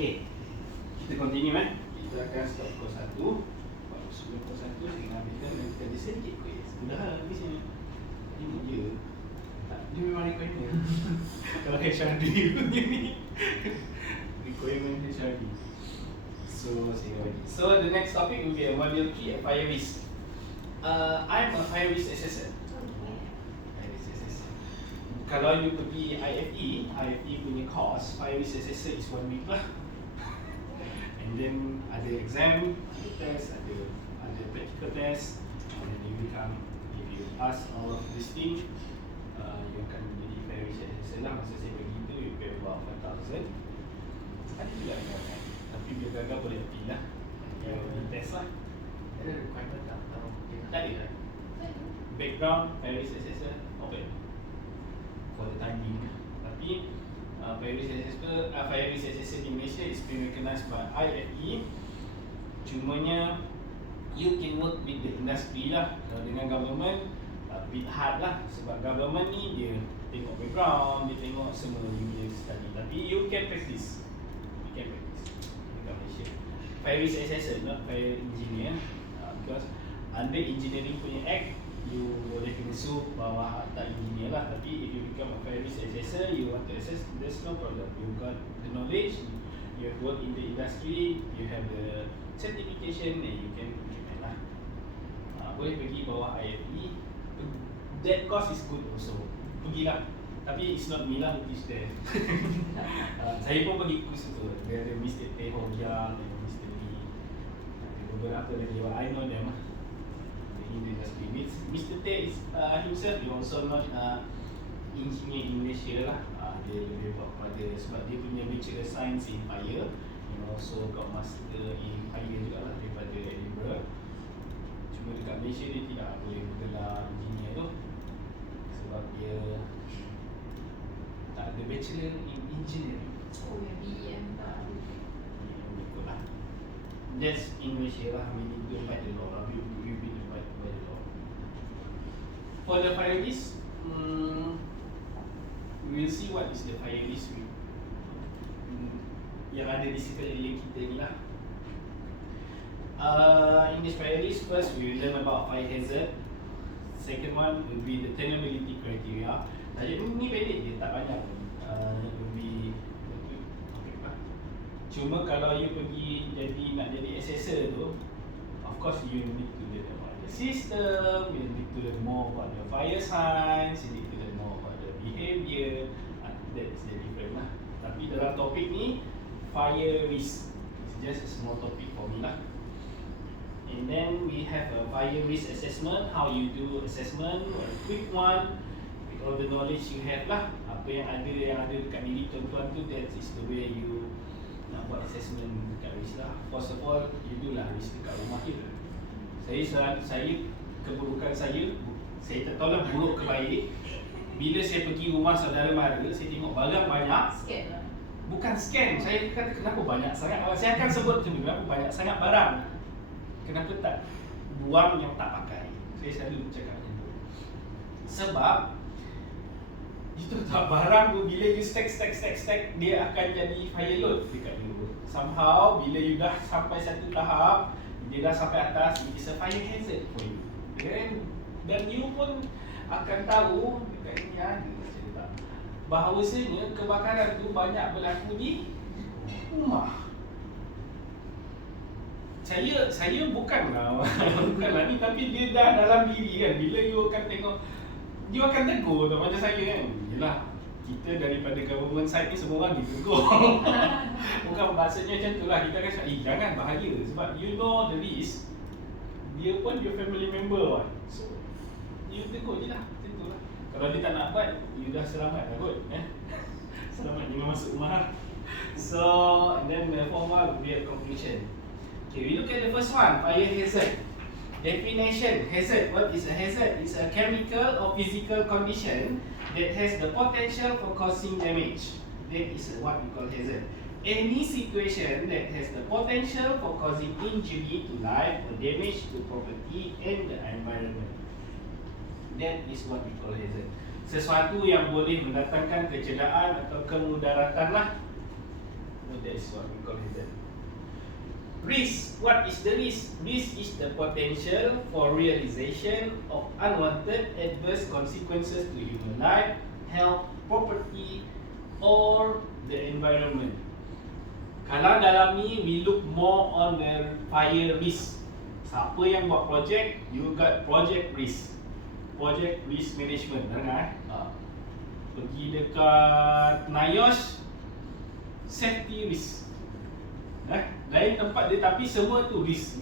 Okay, kita continue Kita akan stop pukul 1. Baru sebelum pukul 1 saya nak habiskan dan kita ada sedikit quiz. Dah habis ni. Ini je. Tak, dia memang requirement. Kalau HRD punya ni requirement HRD. So, saya bagi. So, the next topic will be a module 3 at fire risk. I'm a fire risk assessor. Kalau you pergi IFE punya course, fire risk assessor is 1 week lah. And then ada exam, ada test, ada practical test. And then you become, if you pass all of this thing, you akan menjadi fire risk assessor lah. Masa saya pergi tu, you pay about 5,000. Ada juga yang kan, tapi bila gagal boleh appeal lah. You test lah. Ada requirement tak? Tak ada. Background, fire risk assessor, open for the time being. Tapi fire risk assessor in Malaysia is being recognized by IFE. Cumanya you can work with the industry lah. Kalau dengan government bit hard lah, sebab government ni dia tengok background, dia tengok semua you study. Tapi you can practice. Dekat Malaysia fire risk assessor, not fire engineer, because under engineering punya act you boleh kena sue bawah akta engineer lah. Tapi if you become a fire risk assessor, you want to assess, there's no problem. You got the knowledge, you have worked in the industry, you have the certification, and you can implement lah. Boleh pergi bawah IFE. That course is good also. Pergilah. Tapi it's not me lah who teach there. Saya pun pergi kursus tu. Dia ada Mr. Teh Ho Giang, Mr. Lee, beberapa lagi. I know them lah. In the industry. Mr. Teh is himself, he also not engineer in Malaysia lah. Dia lebih buat pada, sebab dia punya bachelor science in fire, and also got master in fire juga lah daripada Edinburgh. Cuma dekat Malaysia dia tidak boleh bergelar engineer tu, sebab dia tak ada bachelor in engineering. Oh, yang BEM tak ada. Ikut lah. That's in Malaysia lah. We need to abide the law lah. We've been abided by the law. For the fire risk, we'll see what is the fire risk yang ada di sekeliling kita ni lah. In this fire risk, first we will learn about fire hazard. Second one will be the tenability criteria. Tajuk ni pendek je, tak banyak. It will be okay lah. Cuma kalau you pergi nak jadi assessor tu, of course you need to learn about the system, you need to learn more about the fire science, you need to learn more about the behaviour. That's the difference lah. Tapi dalam topik ni, fire risk, it's just a small topic for me lah. And then we have a fire risk assessment. How you do assessment, a quick one with all the knowledge you have lah. Apa yang ada dekat diri tuan-tuan tu, that is the way you nak buat assessment dekat risk lah. First of all, you do lah risk dekat rumah kita. Saya keburukan saya tak tahu lah buruk ke baik. Bila saya pergi rumah saudara mara, saya tengok barang banyak. Scan lah. Bukan scan, saya kata kenapa banyak sangat. Saya akan sebut macam ni, kenapa banyak sangat barang. Kenapa tak buang yang tak pakai? Saya selalu cakap macam tu. Sebab itu tak barang tu, bila you stack, dia akan jadi fire load dekat you. Somehow bila you dah sampai satu tahap, dia dah sampai atas, it is a fire hazard for you. Dan you pun akan tahu dekat ini ada cerita bahawasanya kebakaran tu banyak berlaku di rumah. Saya bukanlah ni, tapi dia dah dalam diri kan. Bila you akan tengok, you akan tegur tak macam saya kan. Yelah, kita daripada government side ni semua orang ditegur. Bukan maksudnya macam tu lah. Kita akan cakap, jangan bahaya. Sebab you know the risk. Dia pun your family member kan. So, you tegur je lah. Macam tu lah. Kalau dia tak nak buat, you dah selamat dah kot. Selamat jangan masuk rumah lah. So, and then the fourth one will be a conclusion. Okay, we look at the first one, fire hazard. Definition, hazard. What is a hazard? It's a chemical or physical condition that has the potential for causing damage. That is what we call hazard. Any situation that has the potential for causing injury to life or damage to property and the environment. That is what we call hazard. Sesuatu yang boleh mendatangkan kecederaan atau kemudaratan lah So that is what we call hazard. Risk. What is the risk? Risk is the potential for realization of unwanted adverse consequences to human life, health, property, or the environment. Kalau dalam ni we look more on the fire risk. Siapa yang buat projek, you got project risk. Project risk management. Dengar pergi dekat NIOSH, safety risk. Lain tempat dia, tapi semua tu risk.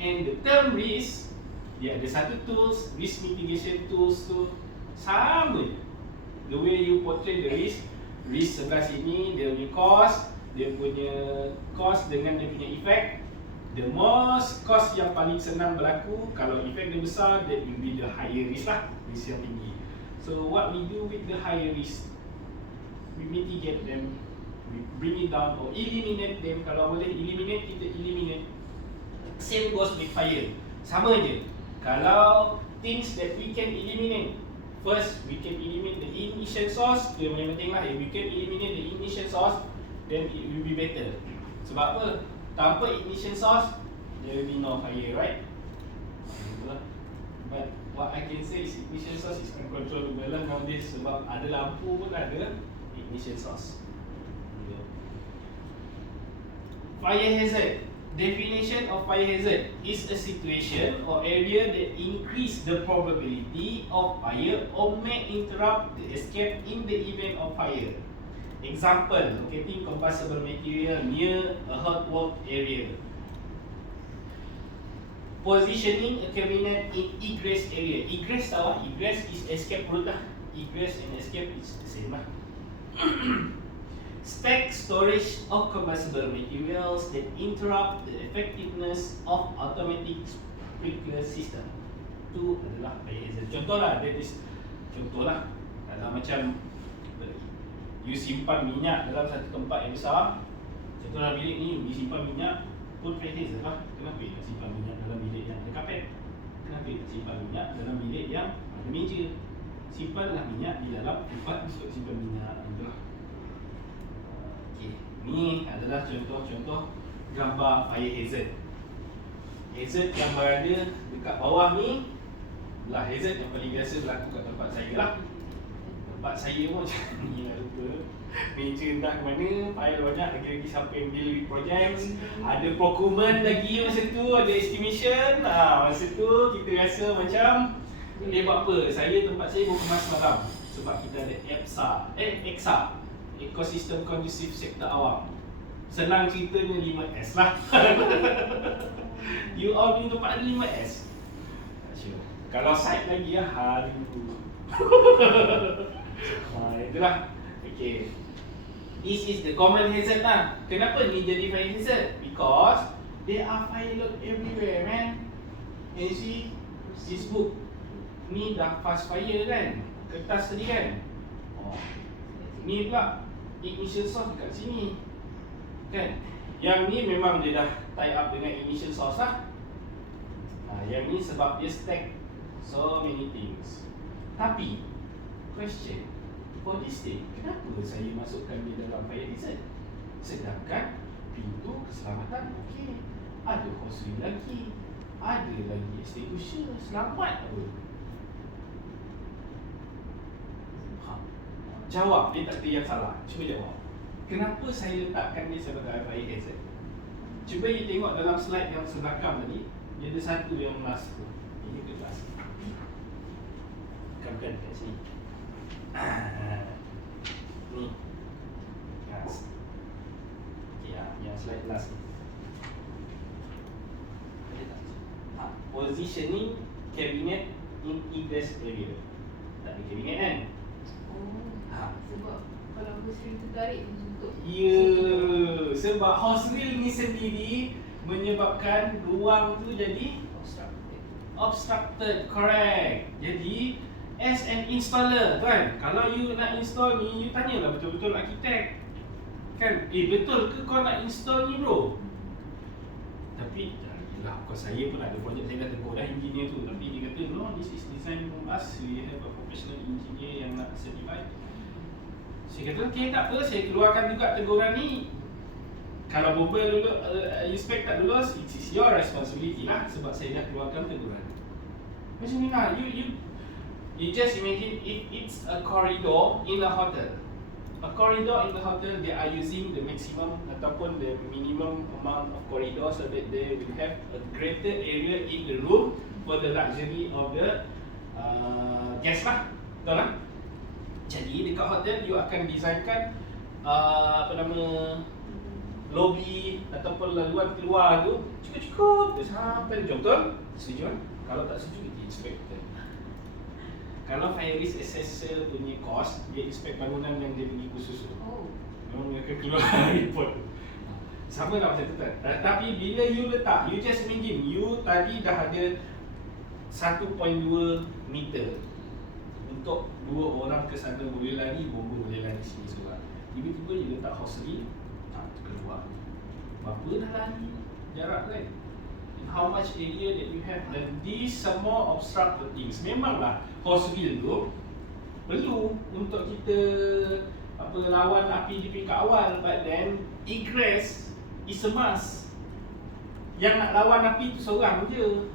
And the term risk, dia ada satu tools, risk mitigation tools tu sama je. The way you portray the risk sebelah sini dia punya cost dengan dia punya effect. The most cost yang paling senang berlaku, kalau effect dia besar, that will be the higher risk lah, risk yang tinggi. So what we do with the higher risk, we mitigate them, we bring it down or eliminate them. Kalau boleh eliminate, kita eliminate. Same goes with fire. Sama je. Kalau things that we can eliminate, first we can eliminate the ignition source. Itu yang paling penting lah. If we can eliminate the ignition source, then it will be better. Sebab apa? Tanpa ignition source, there will be no fire, right? But what I can say is ignition source is uncontrollable lah nowadays. Sebab ada lampu pun ada ignition source. Fire hazard. Definition of fire hazard is a situation or area that increase the probability of fire or may interrupt the escape in the event of fire. Example, locating combustible material near a hot work area. Positioning a cabinet in egress area. Egress tahu lah, egress is escape route lah. Egress and escape is the same lah. Stack storage of combustible materials that interrupt the effectiveness of automatic sprinkler system. Itu adalah fire hazard. Contohlah, contohlah kalau macam you simpan minyak dalam satu tempat yang besar. Contohlah bilik ni, you simpan minyak, pun fire hazard lah. Kenapa nak simpan minyak dalam bilik yang ada kapet? Kenapa nak simpan minyak dalam bilik yang ada meja? Simpanlah minyak di dalam tempat untuk simpan minyak. Ni adalah contoh-contoh gambar fire hazard. Hazard yang berada dekat bawah ni adalah hazard yang paling biasa berlaku kat tempat saya lah. Tempat saya pun macam ni lah lupa. Meja entah ke mana, file banyak, lagi-lagi siapa yang deal with projects. Ada procurement lagi masa tu, ada estimation. Masa tu kita rasa macam buat apa? Tempat saya baru kemas malam. Sebab kita ada EXA, Ecosystem Conducive Sector Awam. Senang ceritanya 5S lah. You all punya tempat ada 5S? Sure. Kalau site lagi ya, itulah. Okay. This is the common hazard lah. Kenapa ni jadi fire hazard? Because there are fire load everywhere, man. And you see, this book ni dah fast fire kan? Kertas tadi kan? Ni pula ignition source dekat sini kan? Yang ni memang dia dah tie up dengan ignition source lah. Yang ni sebab dia stack so many things. Tapi question for this day, kenapa saya masukkan dia dalam fire hazard? Sedangkan pintu keselamatan okey, ada hose lagi, ada lagi extinguisher, selamat apa? Jawab, dia tak ada yang salah. Cuba jawab. Kenapa saya letakkan dia sebagai fire hazard? Cuba you tengok dalam slide yang sebelakang tadi, dia ada satu yang last tu. Ini ke last. Bukan kat sini. Ni. Last. Okay, yang slide last ni. Ada tak? Positioning cabinet in egress area. Tak ada cabinet kan? Sebab kalau hose reel tertarik untuk sebab hose reel ni sendiri menyebabkan ruang tu jadi obstructed, correct. Jadi as an installer kan, kalau you nak install ni, you tanyalah betul-betul arkitek kan, betul ke kau nak install ni bro? Tapi yelah, of course saya pun ada projek saya dah tegur dah engineer tu, tapi dia kata no, this is design from us, we have a professional engineer yang nak certify. So Saya kata okey tak apa, saya keluarkan juga teguran ni. Kalau bomba lulus, inspect tak lulus, it is your responsibility lah sebab saya dah keluarkan teguran. Macam ni lah, you just imagine if it's a corridor in a hotel. A corridor in the hotel, they are using the maximum ataupun the minimum amount of corridor so that they will have a greater area in the room for the luxury of the guest lah. Betul lah? Jadi dekat hotel, you akan designkan lobby ataupun laluan keluar tu cukup-cukup sampai jom, betul? Setuju kan? Kalau tak setuju, kita inspector. Kalau fire risk assessor punya course, dia inspect bangunan yang dia pergi khusus tu. Memang dia akan keluar report. Sama lah macam tu kan. Tapi bila you letak, you just imagine, you tadi dah ada 1.2 meter untuk 2 orang ke sana boleh lari, bomba boleh lari sini sebab tiba-tiba you letak hostel keluar. Berapa dah lari jarak kan? How much area that you have, dan these semua obstruct the things. Memanglah hostel tu perlu untuk kita lawan api di peringkat awal, but then egress is a must. Yang nak lawan api tu seorang je.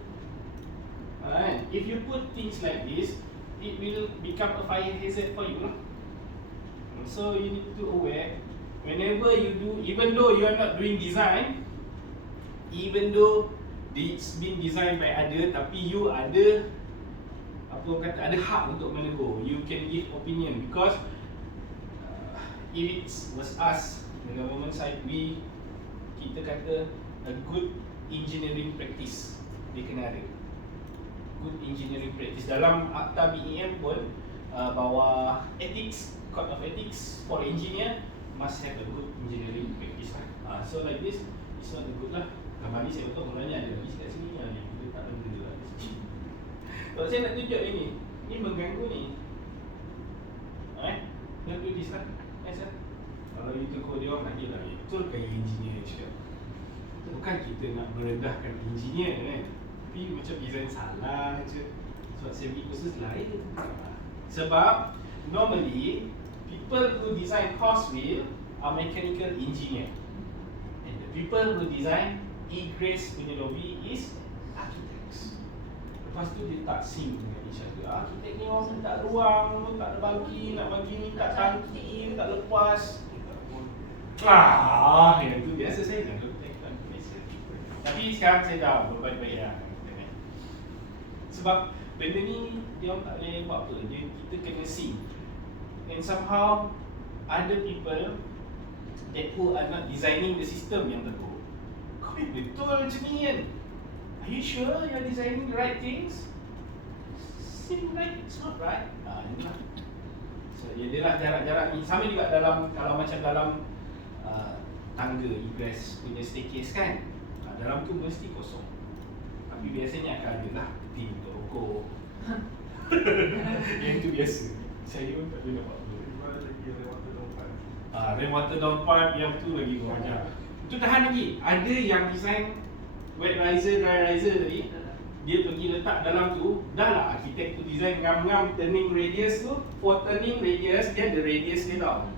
Right? If you put things like this, it will become a fire hazard for you lah. So you need to aware whenever you do, even though you are not doing design, even though it's been designed by other, tapi you ada ada hak untuk menegur. You can give opinion because if it was us, the government side, kita kata a good engineering practice dia kena ada. Good engineering practice dalam akta BEM pun bawah ethics, code of ethics for engineer must have a good engineering practice lah. So like this, it's not good lah. Gambar ni saya betul mulanya ada lagi kat sini yang kita tak benda juga. Kalau saya nak tunjuk ini mengganggu ni. Nak do this lah. Kalau you tegur dia orang lagi lah, betul kayak engineer cakap. Bukan kita nak merendahkan engineer kan, tapi macam design salah je. Sebab safety khusus lain. Sebab normally people who design causeway are mechanical engineer, and the people who design egress punya lobby is architects. Lepas tu dia tak sync dengan each other. Arkitek ni orang minta ruang, tak ada bagi, nak bagi minta tangki, tak lepas. Yang tu biasa saya nak arkitek Malaysia. Tapi sekarang saya dah berbaik-baik lah. Sebab benda ni dia orang tak boleh buat apa, kita kena sync. And somehow other people that who are not designing the system yang tegur. Betul macam ni kan? Are you sure you're designing the right things? Seem like it's not right. Inilah. So dia lah jarak-jarak ni. Sama juga dalam, kalau macam dalam tangga egress punya staircase kan, dalam tu mesti kosong. Tapi biasanya akan ada lah tim untuk rokok. Yang tu biasa. Saya pun tak boleh buat apa. Rainwater downpipe yang tu lagi kurang ajar. Itu tahan lagi. Ada yang design wet riser, dry riser tadi, dia pergi letak dalam tu. Dah lah arkitek tu design ngam-ngam turning radius tu. For turning radius, dia ada radius dia tau.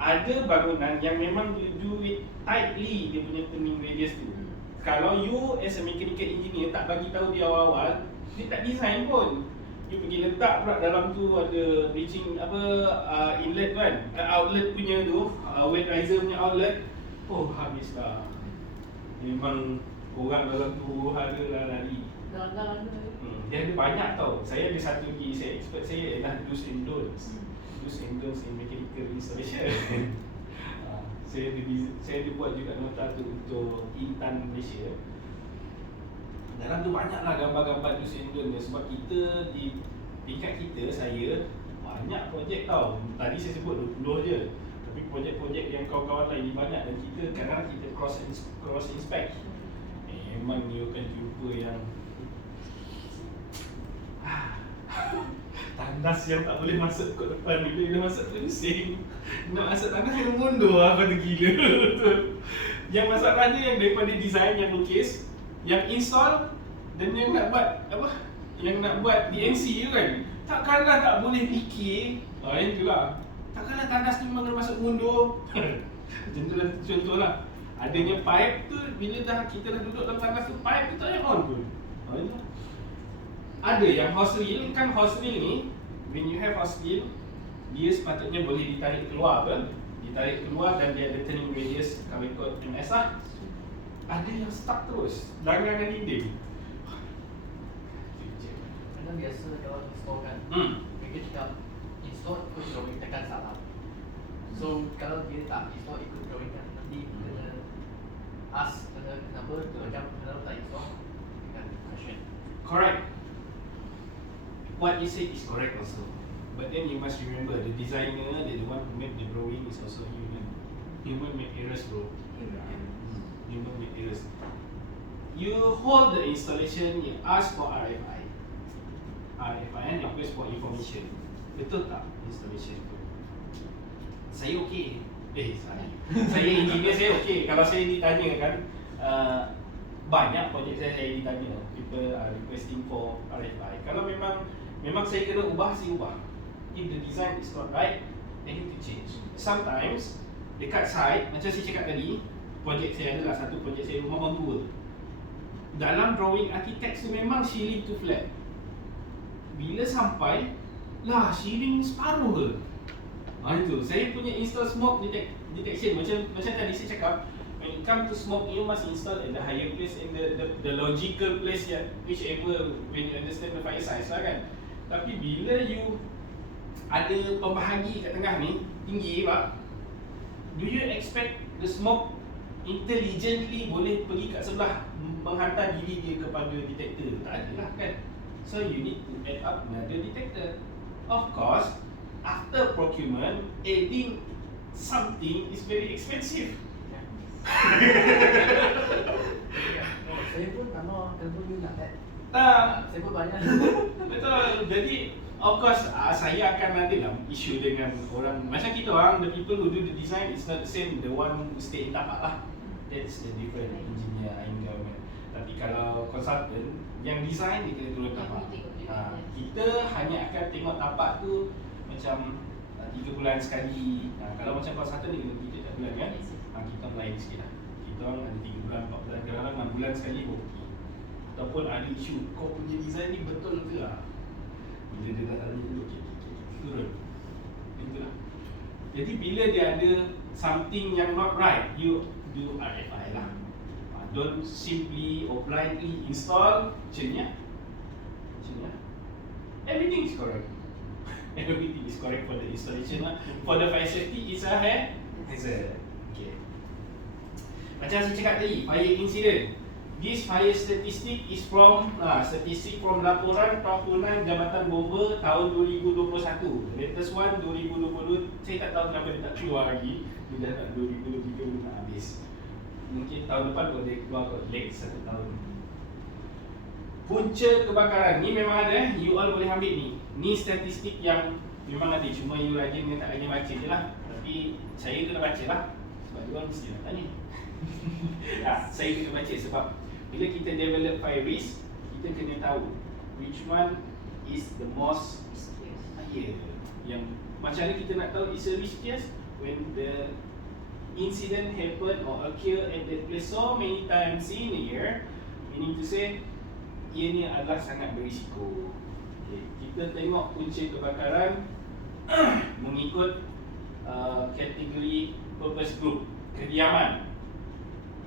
Ada bangunan yang memang you do it tightly, dia punya turning radius tu. Kalau you as a mechanical engineer tak bagi tahu dia awal-awal, dia tak design pun. You pergi letak pula dalam tu ada bridging inlet kan, outlet punya tu, wet riser punya outlet. Oh habislah. Memang orang dalam tu ada lah lari. Dia ada banyak tau. Saya ada satu lagi, saya expert saya ialah do's and don'ts. Do's and don'ts in mechanical installation. Saya ada buat juga nota tu untuk Intan Malaysia. Dalam tu banyaklah gambar-gambar do's and don'ts. Sebab kita di tingkat kita, saya banyak projek tau. Tadi saya sebut 20 je. Tapi projek-projek yang kawan-kawan lain ni banyak, dan kita kadang-kadang kita cross inspect. Memang you akan jumpa yang tandas yang tak boleh masuk kot depan. Bila dia masuk tu pusing. Nak masuk tandas kena mundur lah, kata gila. Yang masalahnya yang daripada design, yang lukis, yang install, dan yang nak buat yang nak buat DNC tu kan, takkanlah tak boleh fikir. Yang tu lah, Takkanlah tandas tu memang kena masuk mundur. Macam tu lah contoh lah. Adanya pipe tu, bila kita dah duduk dalam tandas tu, pipe tu tak payah on pun. Ada yang hose reel, kan hose reel ni, when you have hose reel, dia sepatutnya boleh ditarik keluar kan? Ditarik keluar dan dia ada turning radius, kalau ikut MS lah. Ada yang stuck terus, langgangan dinding. Kadang biasa kalau install kan, mereka cakap install ikut drawing, tekan salah. So kalau dia tak install ikut drawing kan, nanti kena ask kenapa tu macam kenapa tak install, kan question. Correct. What you said is correct also. But then you must remember, the designer, the one who made the drawing is also human. Human make errors, bro. Human make errors. You hold the installation, you ask for RFI. RFI request for information. Betul tak installation tu? Saya okey. Saya engineer, saya okey. Kalau saya ditanya kan, banyak projek saya ditanya, people are requesting for RFI. Kalau memang saya kena ubah, saya ubah. If the design is not right, then you need to change. Sometimes dekat site, macam saya cakap tadi, projek saya adalah satu projek saya rumah orang tua. Dalam drawing architect tu memang ceiling tu flat. Bila sampai, lah ceiling separuh ke? Itu saya punya install smoke detection. Macam tadi saya cakap, when it come to smoke, you must install at the higher place and the logical place, whichever when you understand the fire size lah kan. Tapi bila you ada pembahagi kat tengah ni tinggi pak, do you expect the smoke intelligently boleh pergi kat sebelah menghantar diri dia kepada detector? Tak ada lah kan. So you need to add up another detector. Of course, after procurement, adding something is very expensive. Saya pun tak mahu telefon you nak add. Tak. Saya pun banyak. Betul. Jadi of course saya akan ada lah isu dengan orang. Macam kita orang, the people who do the design is not the same the one who stay in tapak lah. That's the different engineer in government. Tapi kalau consultant yang design, dia kena turun tapak. Kita hanya akan tengok tapak tu macam 3 bulan sekali. Kalau macam consultant dia kena 3 bulan kan. Kita lain sikit lah. Kita orang ada 3 bulan, 4 bulan, kadang-kadang 6 bulan sekali pun okey. Ataupun ada isu, kau punya design ni betul ke lah? Bila dia dah tanya dulu, okay, turun. Itulah. Jadi bila dia ada something yang not right, you do RFI lah. Don't simply or blindly install, macam ni. Everything is correct. Everything is correct for the installation lah. For the fire safety, it's a hazard. Okay. Macam saya cakap tadi, fire incident. This fire statistic is from statistik from laporan tahunan Jabatan Bomba tahun 2021. Latest one 2022. Saya tak tahu kenapa dia tak keluar lagi. Dia dah 2023 nak habis. Mungkin tahun depan boleh keluar kot, late 1 tahun. Punca kebakaran ni memang ada. You all boleh ambil ni. Ni statistik yang memang ada. Cuma you rajin dengan tak rajin baca je lah. Tapi saya kena baca lah. Sebab you all mesti nak tanya. Saya kena baca sebab bila kita develop fire risk, kita kena tahu which one is the most yang macam mana kita nak tahu is a riskiest when the incident happen or occur at that place so many times in a year, meaning to say ianya adalah sangat berisiko. Okay. Kita tengok punca kebakaran mengikut kategori purpose group. Kediaman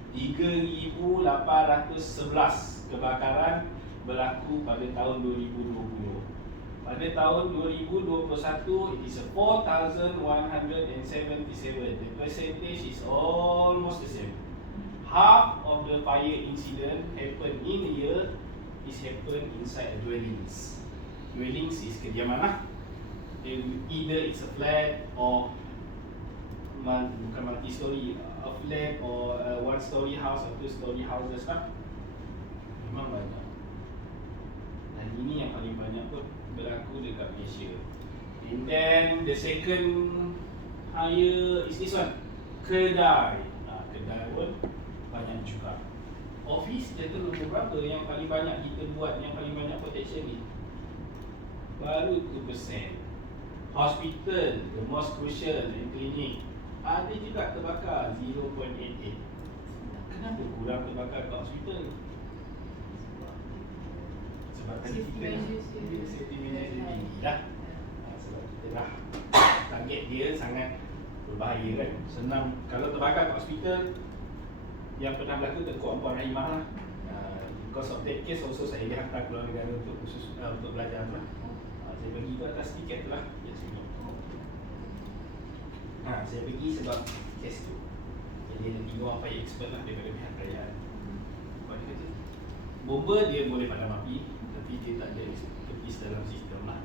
3,811 kebakaran berlaku pada tahun 2020. Pada tahun 2021 it is 4,177. The percentage is almost the same. Half of the fire incident happen in a year is happen inside dwellings. Dwellings is kediaman lah. Either it's a flat or bukan multi-story, a flat or a 1-story house or 2-story houses lah. Memang banyak. Dan ini yang paling banyak pun berlaku dekat Malaysia. And then the second higher is this one, kedai. Kedai pun banyak juga. Office jatuh nombor berapa yang paling banyak kita buat, yang paling banyak protection ni? Baru 2%. Hospital, the most crucial, and clinic, ada juga terbakar 0.88. Kenapa kurang terbakar kat hospital? Sebab tadi Safety kita measures dia. safety measures dia tinggi lah. Sebab kita dah target dia sangat berbahaya kan. Senang kalau terbakar kat hospital, yang pernah berlaku Tengku Puan Rahimah lah. Because of that case also saya dihantar keluar negara untuk khusus untuk belajar tu lah. Saya pergi tu atas tiket tu lah. Saya pergi sebab kes tu. Jadi ada 3 orang pihak expert lah daripada pihak kerajaan. Sebab dia kata bomba dia boleh padam api, tapi dia tak ada expertise dalam sistem lah.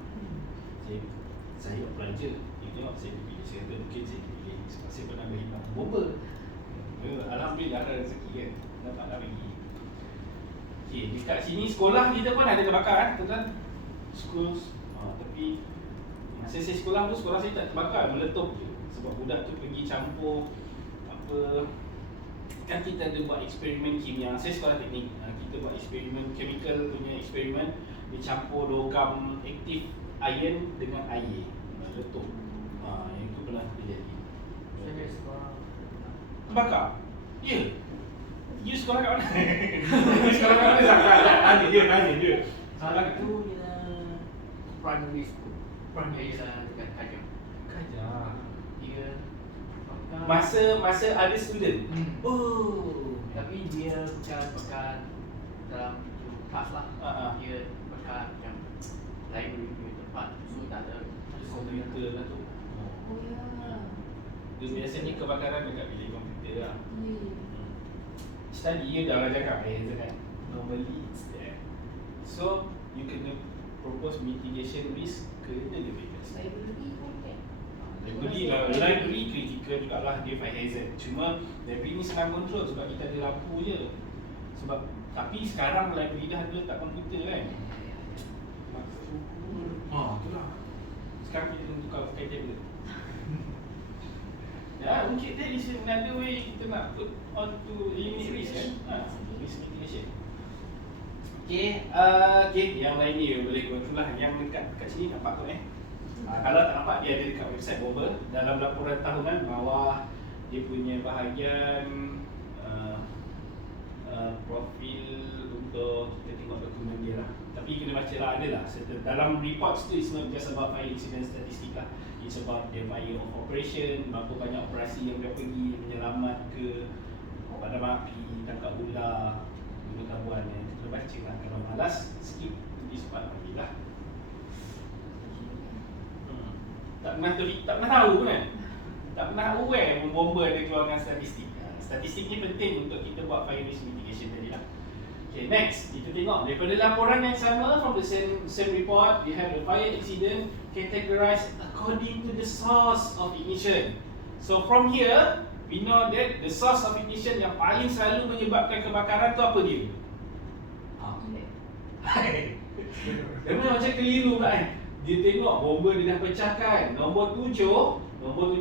Saya apply je. Dia tengok saya pilih, saya kata mungkin saya pilih sebab saya pernah berhimang bomba. Alhamdulillah ada rezeki kan, dapatlah pergi. Okay, dekat sini sekolah kita pun ada terbakar kan, tuan-tuan. Schools, tapi masa saya sekolah tu, sekolah saya tak terbakar, meletup je. Sebab budak tu pergi campur apa, kan kita ada buat eksperimen kimia. Saya sekolah teknik, kita buat eksperimen chemical punya eksperimen. Dia campur logam aktif iron dengan air, meletup. Yang tu pernah terjadi. Saya sekolah Terbakar? Ya. You sekolah kat mana? You sekolah kat mana? Tanya dia. Salah tu dia primary school. Primary lah dekat Kajang. Kajar. Dia Masa ada student. Oh. tapi dia bukan dalam tu kelas lah. Dia bukan macam library punya tempat. So tak ada Komputer lah tu. Oh ya. Dia biasanya kebakaran dekat bilik komputer lah. Ya. Study you dah cakap kan. Normally it's there. So you can propose mitigation risk ke lebih best. Library pun kan. Library critical jugalah, dia fire hazard. Cuma library ni senang control sebab kita ada lampu je. Sebab tapi sekarang library dah ada letak komputer kan. Itulah. Sekarang kita kena tukar pakai tablet. Ya, mungkin that is another way kita nak put on to eliminate risk kan. Risk mitigation. Okay, yang lain ni boleh go through lah. Yang dekat sini nampak tu kalau tak nampak, dia ada dekat website Bomber. Dalam laporan tahunan bawah dia punya bahagian profil untuk kita tengok dokumen dia lah. Tapi kena baca lah, ada lah. Dalam reports tu, it's not just about fire incident statistik lah. It's about the fire of operation, berapa banyak operasi yang dia pergi, menyelamat ke, padam api, tangkap ular, bunuh tabuan. Kita baca lah. Kalau malas, skip this part lagi lah. Tak pernah tahu pun kan? Tak pernah aware pun Bomber ada keluarkan statistik. Statistik ni penting untuk kita buat fire risk mitigation tadi lah. Okay, next, kita tengok daripada laporan yang sama from the same report, we have the fire incident categorized according to the source of ignition. So from here, we know that the source of ignition yang paling selalu menyebabkan kebakaran tu apa dia? Dia macam keliru pula kan? Dia tengok bomba dia dah pecahkan. Nombor 7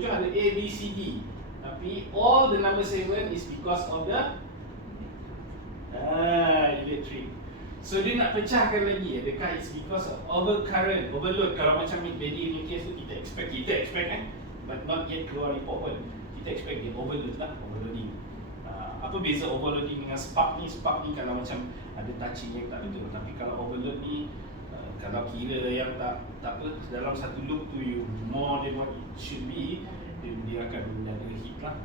ada A, B, C, D. Tapi all the number 7 is because of the electric. So dia nak pecahkan lagi. Adakah it's because of overcurrent, overload? Kalau macam Daddy punya case tu kita expect kan, but not yet keluar report pun. Kita expect dia overload lah, overloading. Apa beza overloading dengan spark ni? Spark ni kalau macam ada touching yang tak betul. Tapi kalau overload ni, kalau kira yang tak apa, dalam satu loop tu you more than what it should be, dia akan ada heat lah.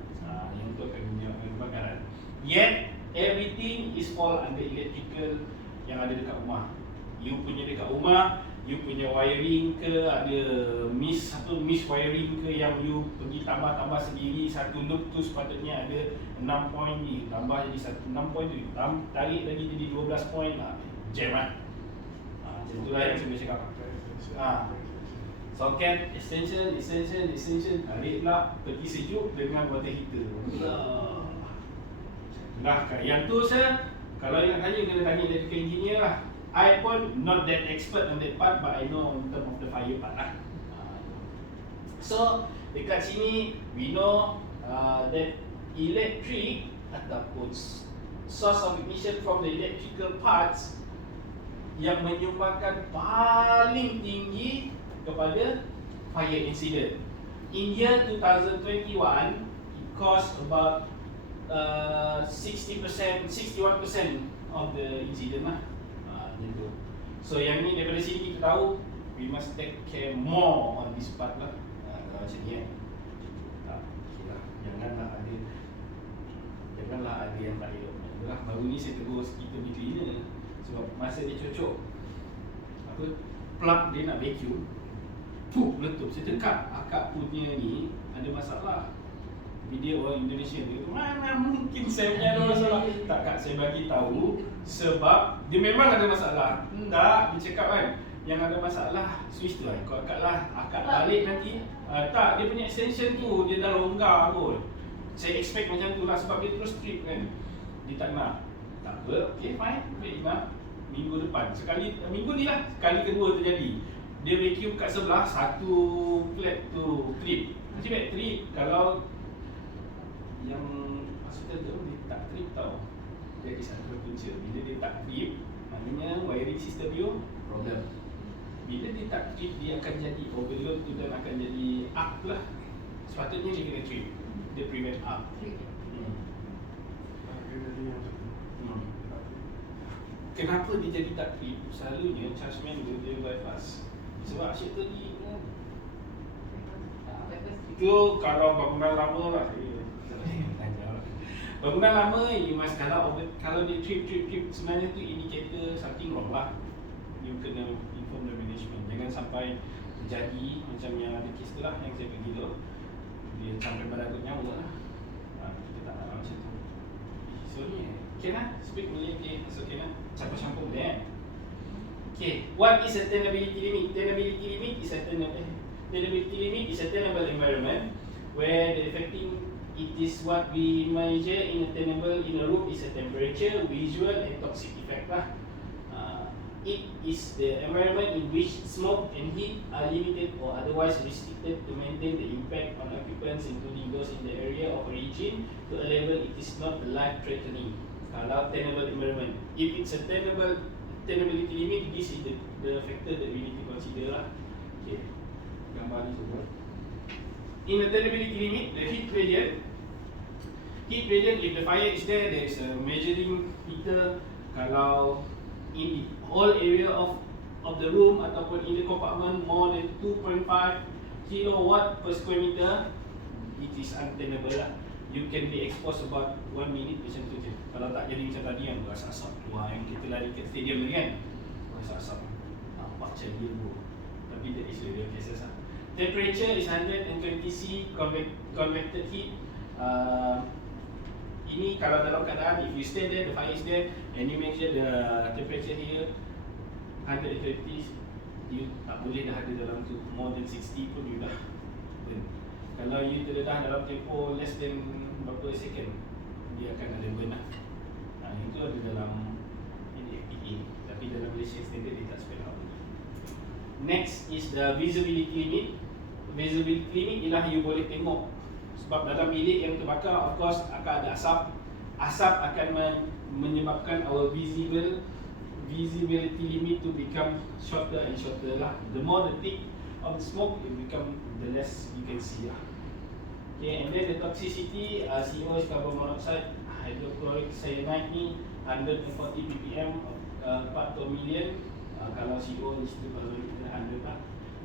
Yang tu akan menyebabkan kebakaran. Yet everything is fall under electrical yang ada dekat rumah. You punya dekat rumah, you punya wiring ke, ada miss wiring ke yang you pergi tambah sendiri. Satu loop tu sepatutnya ada 6 point ni, tambah jadi 6 point tu, tarik lagi jadi 12 point lah. Jam lah. Macam itulah yang saya cakap. Soket, extension, tarik pula, peti sejuk dengan water heater. Nah, yang tu saya, kalau nak tanya, kena tanya electrical engineer lah. I pun not that expert on that part, but I know in terms of the fire part lah. So, dekat sini, we know that electric ataupun source of ignition from the electrical parts yang menyumbangkan paling tinggi kepada fire incident. In year 2021, it caused about 60%, 61% of the incident lah. Macam tu. So yang ni daripada sini kita tahu we must take care more on this part lah. Kalau macam ni kan. Okay lah. Janganlah ada yang tak elok. Itulah baru ni saya tegur kita punya cleaner sebab masa dia cocok apa plug dia nak vacuum, meletup. Saya dekat akak punya ni ada masalah. Dia orang Indonesia, dia kata, mana mungkin saya punya ada masalah. Tak kak, saya bagi tahu sebab dia memang ada masalah. Tak, dia cakap kan, yang ada masalah switch tu lah, ikut akak lah. Akak balik nanti, tak, dia punya extension tu, dia dah longgar pun. Saya expect macam tu lah sebab dia terus trip kan. Dia tak nak. Tak apa, okay fine, baik enough. Minggu depan, minggu ni lah, sekali kedua terjadi. Dia vacuum kat sebelah, satu flat tu trip. Macam baik trip, kalau yang hospital tu dia tak trip tau. Dia ada satu punca. Bila dia tak trip, maknanya wiring system dia problem. Bila dia tak trip, dia akan jadi overload tu dan akan jadi arc lah. Sepatutnya dia kena trip. Dia prevent arc. Kenapa dia jadi tak trip? Selalunya chargeman dia bypass. Sebab asyik tadi itu kalau bangunan lama lah. Bangunan lama, you must kalau dia trip sebenarnya tu indicator something wrong lah. You kena inform the management. Jangan sampai terjadi macam yang ada kes tu lah yang saya pergi tu. Dia sampai beragut nyawa lah. Kita tak nak macam tu. So ni, okay lah, speak Malay, okay, it's okay lah. Campur-campur boleh kan? Okay, what is a tenability limit? Tenability limit is a tenable environment where the affecting it is what we measure in a room is a temperature, visual and toxic effect lah. It is the environment in which smoke and heat are limited or otherwise restricted to maintain the impact on occupants including those in the area of origin to a level it is not life-threatening. Kalau tenable environment, if it's a tenability limit, this is the factor that we need to consider lah. Okay, gambar ni semua. In the tenability limit, the heat gradient, if the fire is there is a measuring meter. Kalau in the whole area of the room ataupun in the compartment more than 2.5 kilowatt per square meter, it is untenable lah. You can be exposed about 1 minute macam tu je. Kalau tak jadi macam tadi yang berasa asap keluar, yang kita lari ke stadium tadi kan, berasa asap nampak macam dia bro. Tapi that is the real cases lah. Temperature is 120 C convected heat. Ini kalau dalam keadaan if you stay there, the fire is there and you measure the temperature here 120, you tak boleh dah ada dalam tu. More than 60 pun you dah burn. Kalau you terdedah dalam tempoh less than berapa second, dia akan ada burn lah. Itu ada dalam FTA, tapi dalam Malaysia standard dia tak spell out. Next is the visibility limit. Visibility limit ialah you boleh tengok. Sebab dalam bilik yang terbakar, of course akan ada asap. Asap akan menyebabkan our visibility limit to become shorter and shorter lah. The more the thick of the smoke, it become the less you can see lah. Okay, and then the toxicity, CO is carbon monoxide, hydrochloric cyanide ni 140 ppm part per million. Kalau CO is 2,100 lah.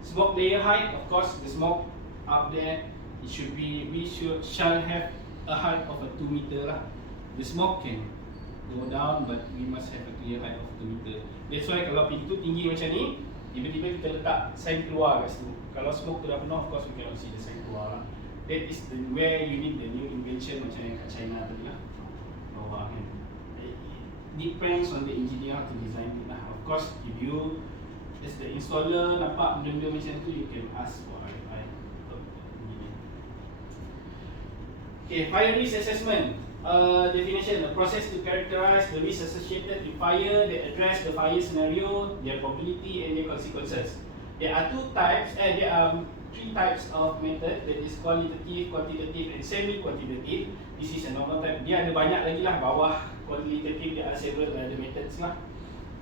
Smoke layer height, of course the smoke up there, it should be, shall have a height of a 2 meter lah. The smoke can go down, but we must have a clear height of 2 meter. That's why kalau pintu tinggi macam ni, tiba-tiba kita letak sign keluar kat situ. Kalau smoke tu dah penuh, of course we cannot see the sign keluar lah. That is where you need the new invention macam yang kat China tadi lah. Bawah kan. It depends on the engineer how to design it lah. Of course, if you as the installer nampak benda-benda macam tu, you can ask for RFI. Okay, fire risk assessment. Definition: a process to characterize the risk associated with fire that address the fire scenario, their probability and their consequences. There are three types of method, that is qualitative, quantitative and semi-quantitative. This is a normal type. Dia ada banyak lagi lah bawah qualitative, there are several other methods lah.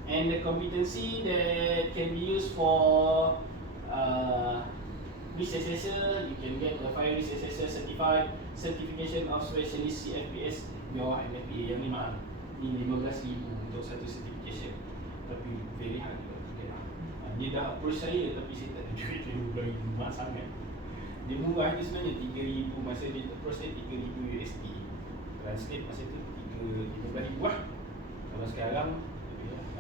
And the competency that can be used for risk assessor, you can get the fire risk assessor certification of specialist CFPS your NFPA yang ni mahal. Ni 15,000 untuk satu certification. Tapi very hard to get. Dia dah approach saya tapi saya tak ada duit, dia bagi murah sangat. Dia murah je sebenarnya 3,000 masa dia approach saya 3,000 USD. Translate masa tu 15,000 lah. Kalau sekarang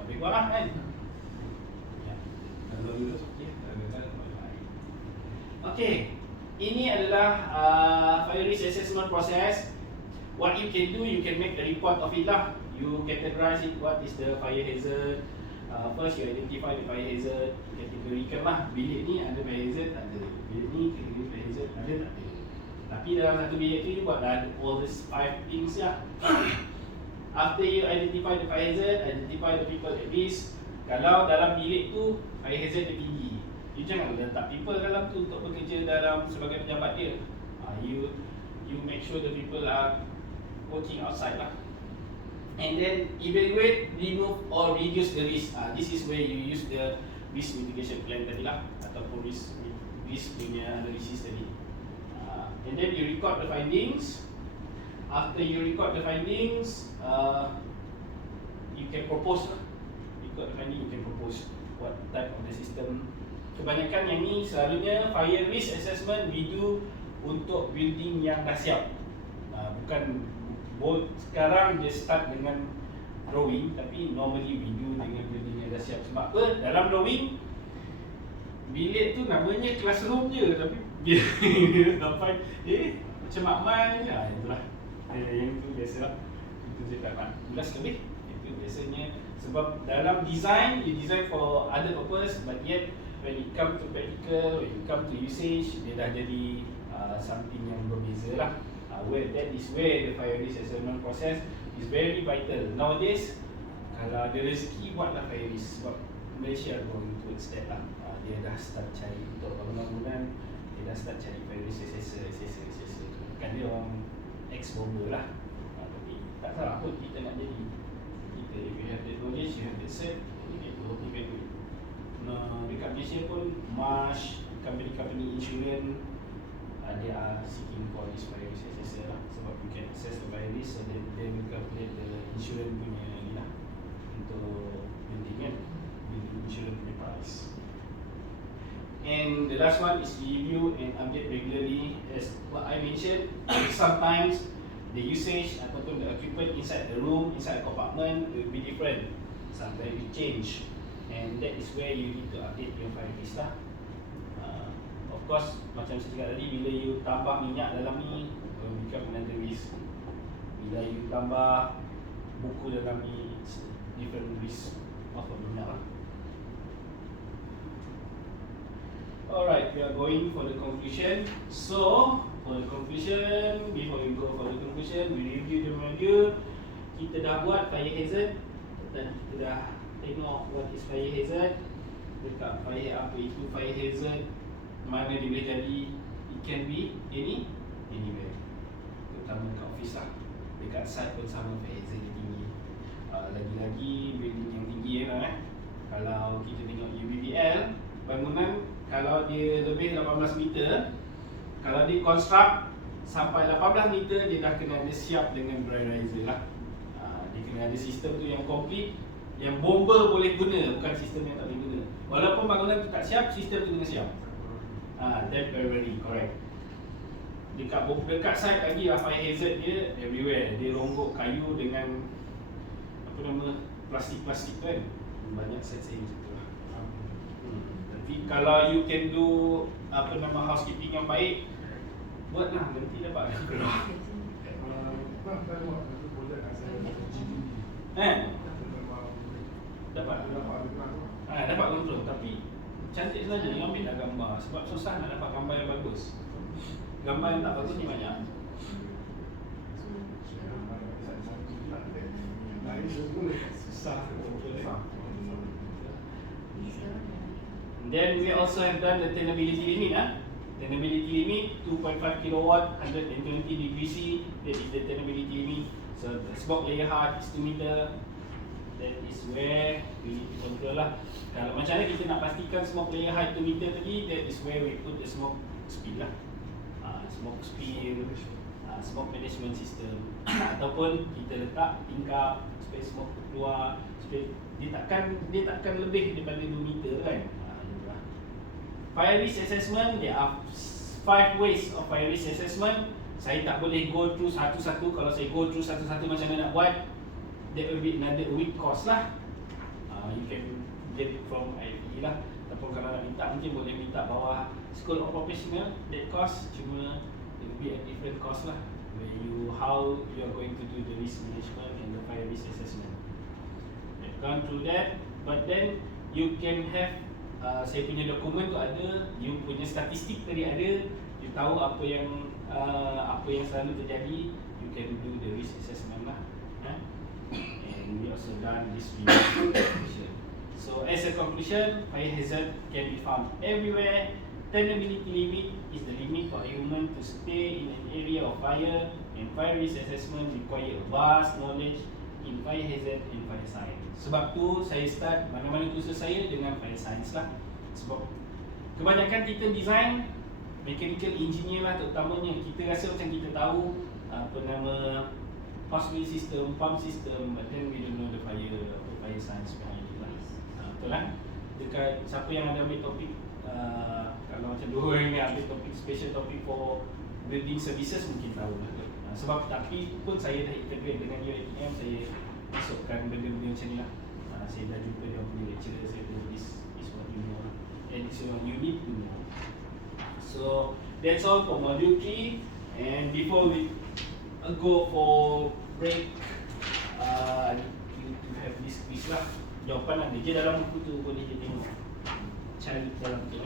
lebih kurang lah kan. Ya. Kalau dulu okey, okey. Ini adalah fire risk assessment process. What you can do, you can make a report of it lah. You categorize it, what is the fire hazard. First you identify the fire hazard, kategorikan lah. Bilik ni ada fire hazard, tak ada. Bilik ni kategori fire hazard, ada tak ada. Tapi dalam satu bilik tu you buat all these 5 things lah. After you identify the fire hazard, identify the people at risk. Kalau dalam bilik tu fire hazard dia tinggi, you jangan letak people dalam tu untuk bekerja dalam sebagai pejabat dia. You make sure the people are working outside lah. And then evaluate, remove or reduce the risk. This is where you use the risk mitigation plan tadi lah, ataupun risk punya analysis tadi. And then you record the findings. After you record the findings, you can propose lah. Record the finding, you can propose what type of the system. Kebanyakan yang ni selalunya fire risk assessment we do untuk building yang dah siap. Bukan sekarang dia start dengan drawing, tapi normally we do dengan building yang dah siap. Sebab apa? Dalam drawing bilik tu namanya classroom je, tapi bila sampai macam makmal je. Itulah yang tu biasalah. Itu saya tak nak ulas lebih. Itu biasanya sebab dalam design, you design for other purpose, but yet when it come to practical, when it come to usage, dia dah jadi something yang berbeza lah. Where that is where the fire risk assessment process is very vital. Nowadays, kalau ada rezeki, buatlah fire risk. Sebab Malaysia going towards that lah. Dia dah start cari untuk bangunan, dia dah start cari fire risk assessor. Bukan dia orang ex-bomber lah. Tapi tak salah pun kita nak jadi. Kita, if you have that knowledge, you have that cert, you can do it. Dekat Malaysia pun, Marsh, company insurance, they are seeking for this fire risk assessor lah. Sebab you can assess the fire risk, so then they will calculate the insurance punya ni lah, untuk building kan, building insurance punya price. And the last one is review and update regularly. As what I mentioned, sometimes the usage ataupun the equipment inside the room, inside the compartment will be different. Sometimes it change, and that is where you need to update your fire risk lah. Of course, macam saya cakap tadi, bila you tambah minyak dalam ni, will become another risk. Bila you tambah buku dalam ni, different risk of minyak lah. Alright, we are going for the conclusion. So, for the conclusion, before we go for the conclusion, we review the module. Kita dah buat fire hazard dan kita dah tengok what is fire hazard. Dekat fire, apa itu fire hazard, mana dia boleh jadi. It can be anywhere, terutama dekat office lah. Dekat site pun sama, fire hazard dia tinggi. Lagi-lagi building yang tinggi kalau kita tengok UBBL, bangunan kalau dia lebih 18 meter, kalau dia construct sampai 18 meter, dia dah kena ada siap dengan dry riser lah. Dia kena ada sistem tu yang complete, yang bomber boleh guna, bukan sistem yang tak boleh guna. Walaupun bangunan tu tak siap, sistem tu kena siap. Temporary, correct. Dekat site lagi lah, fire hazard dia everywhere. Dia ronggok kayu dengan plastik-plastik kan. Banyak site saya macam tu lah. Tapi kalau you can do housekeeping yang baik, buatlah, nanti dapat keluar. Dapat kontrol, tapi cantik saja, yang ambil dah gambar. Sebab susah nak dapat gambar yang bagus. Gambar yang tak bagus ni banyak. Susah. Then we also have done the tenability limit. Tenability limit 2.5 kilowatt, 120 degree C. That is the tenability limit. So the smoke layer height is 2 meter. That is where we need to control lah. Kalau macam mana kita nak pastikan smoke layer height 2 meter tadi, that is where we put the smoke spill lah, smoke spill, smoke management system ataupun kita letak tingkap supaya smoke keluar, supaya dia takkan lebih daripada 2 meter kan. Itulah. Fire risk assessment, there are 5 ways of fire risk assessment. Saya tak boleh go through satu-satu. Kalau saya go through satu-satu macam mana nak buat, that will be another week course lah. You can get it from IFE lah. Ataupun kalau nak minta, mungkin boleh minta bawah School of Professional, that course. Cuma it will be a different course lah, where how you are going to do the risk management and the fire risk assessment. I've gone through that, but then you can have saya punya dokumen tu ada, you punya statistik tadi ada, you tahu apa yang selalu terjadi, you can do the risk assessment lah. And we also done this conclusion. So as a conclusion, fire hazard can be found everywhere. Tenability limit is the limit for a human to stay in an area of fire, and fire risk assessment require a vast knowledge in fire hazard and fire science. Sebab tu saya start mana-mana kursus saya dengan fire science lah. Sebab kebanyakan kita design mechanical engineer lah terutamanya, kita rasa macam kita tahu apa nama hospital system, pump system, but then we don't know the fire science behind it lah. Betul lah. Dekat siapa yang ada ambil topik, kalau macam dua orang ni ambil topik, special topik for building services, mungkin tahu lah. Sebab tapi pun saya dah integrate dengan UITM, saya masukkan benda-benda macam ni lah. Saya dah jumpa dia punya lecturer, saya tahu this is what you know lah, and it's what you need to know. So that's all for module 3, and before we go for break, you have this quiz lah. Jawapan ada je dalam buku tu, boleh je tengok, cari dalam tu